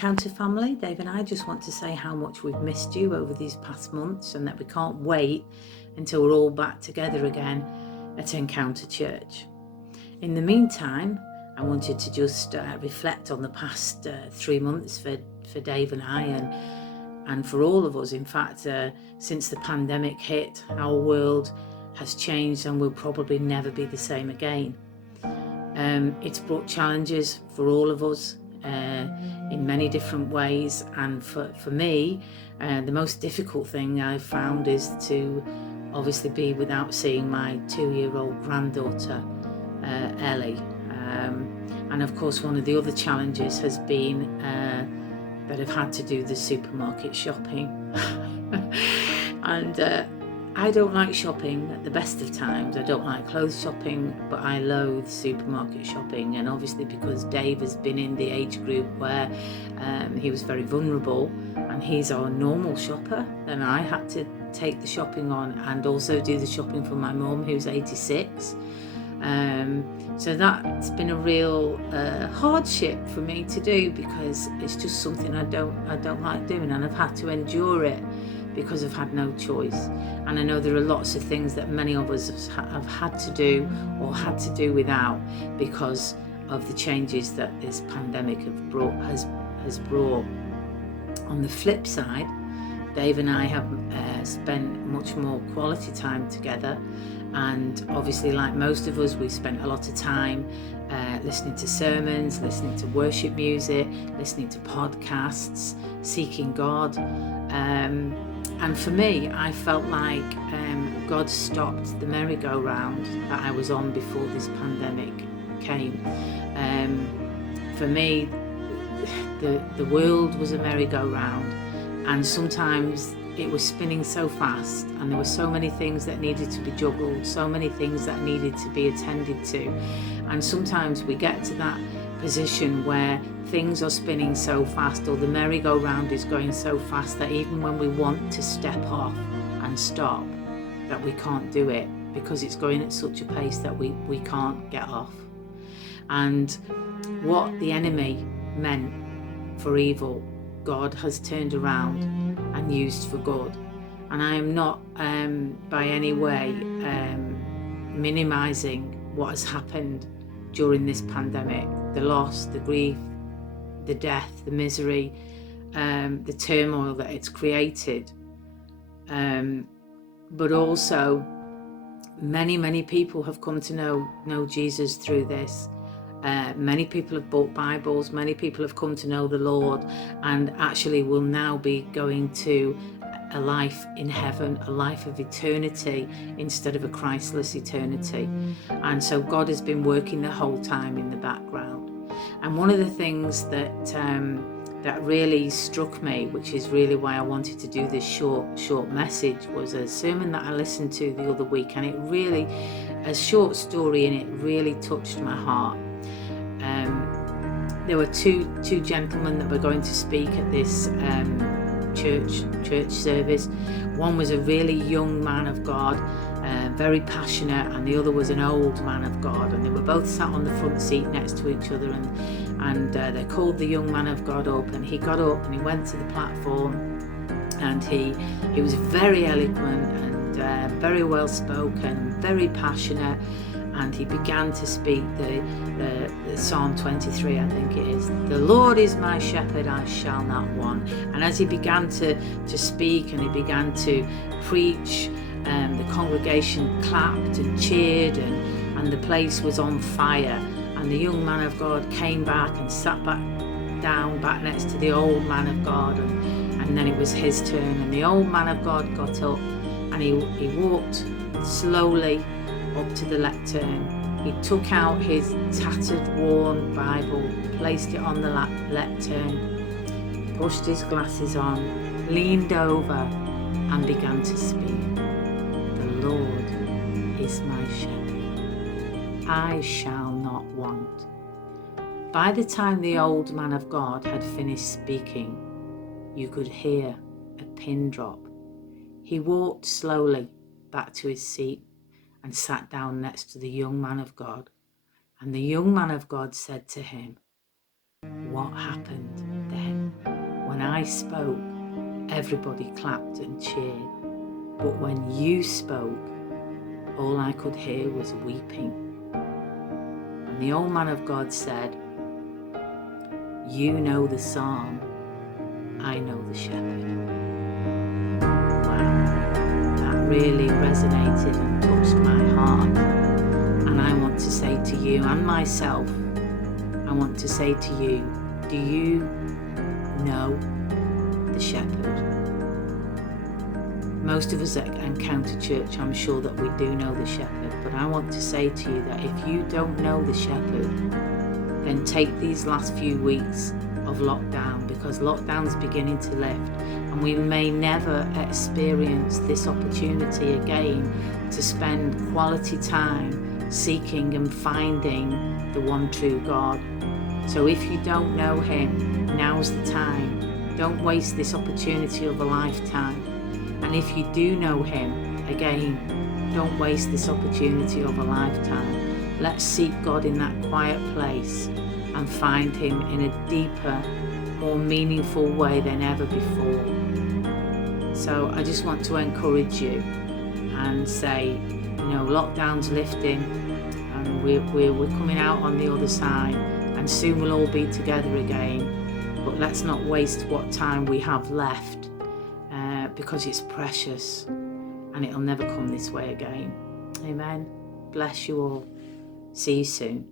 Encounter family, Dave and I just want to say how much we've missed you over these past months, and that we can't wait until we're all back together again at Encounter Church. In the meantime, I wanted to just reflect on the past 3 months for Dave and I, and for all of us. In fact, since the pandemic hit, our world has changed and will probably never be the same again. It's brought challenges for all of us in many different ways, and for me, the most difficult thing I've found is to obviously be without seeing my 2-year-old granddaughter, Ellie. And of course, one of the other challenges has been that I've had to do the supermarket shopping. And I don't like shopping at the best of times. I don't like clothes shopping, but I loathe supermarket shopping. And obviously because Dave has been in the age group where he was very vulnerable, and he's our normal shopper, then I had to take the shopping on and also do the shopping for my mum, who's 86. So that's been a real hardship for me to do, because it's just something I don't like doing, and I've had to endure it because I've had no choice. And I know there are lots of things that many of us have had to do or had to do without because of the changes that this pandemic has brought. On the flip side, Dave and I have spent much more quality time together, and obviously, like most of us, we spent a lot of time listening to sermons, listening to worship music, listening to podcasts, seeking God. And for me, I felt like God stopped the merry-go-round that I was on before this pandemic came. For me, the world was a merry-go-round, and sometimes it was spinning so fast, and there were so many things that needed to be juggled, so many things that needed to be attended to. And sometimes we get to that position where things are spinning so fast, or the merry-go-round is going so fast, that even when we want to step off and stop, that we can't do it because it's going at such a pace that we can't get off. And what the enemy meant for evil, God has turned around and used for good. And I am not by any way minimizing what has happened during this pandemic, the loss, the grief, the death, the misery, the turmoil that it's created. But also many people have come to know Jesus through this. Many people have bought Bibles, many people have come to know the Lord, and actually will now be going to a life in heaven, a life of eternity instead of a Christless eternity. And so God has been working the whole time in the background. And one of the things that really struck me, which is really why I wanted to do this short message, was a sermon that I listened to the other week, and it really, a short story, and it really touched my heart. There were two gentlemen that were going to speak at this church service. One was a really young man of God, very passionate, and the other was an old man of God, and they were both sat on the front seat next to each other, and they called the young man of God up, and he got up and he went to the platform, and he was very eloquent and very well spoken, very passionate. And he began to speak the Psalm 23, I think it is. The Lord is my shepherd, I shall not want. And as he began to speak and he began to preach, the congregation clapped and cheered, and the place was on fire. And the young man of God came back and sat back next to the old man of God, and then it was his turn. And the old man of God got up and he walked slowly up to the lectern. He took out his tattered, worn Bible, placed it on the lectern, pushed his glasses on, leaned over and began to speak. The Lord is my shepherd, I shall not want. By the time the old man of God had finished speaking, you could hear a pin drop. He walked slowly back to his seat and sat down next to the young man of God. And the young man of God said to him, "What happened then?" When I spoke, everybody clapped and cheered. But when you spoke, all I could hear was weeping. And the old man of God said, you know the psalm, I know the shepherd. Wow, that really resonated and touched my heart. And I want to say to you and myself, I want to say to you, do you know the shepherd? Most of us that encounter church, I'm sure that we do know the shepherd, but I want to say to you that if you don't know the shepherd, then take these last few weeks of lockdown, because lockdown's beginning to lift and we may never experience this opportunity again to spend quality time seeking and finding the one true God. So if you don't know him, now's the time. Don't waste this opportunity of a lifetime. And if you do know him, again, don't waste this opportunity of a lifetime. Let's seek God in that quiet place and find him in a deeper, more meaningful way than ever before. So I just want to encourage you and say, lockdown's lifting and we're coming out on the other side, and soon we'll all be together again. But let's not waste what time we have left, because it's precious and it'll never come this way again. Amen. Bless you all. See you soon.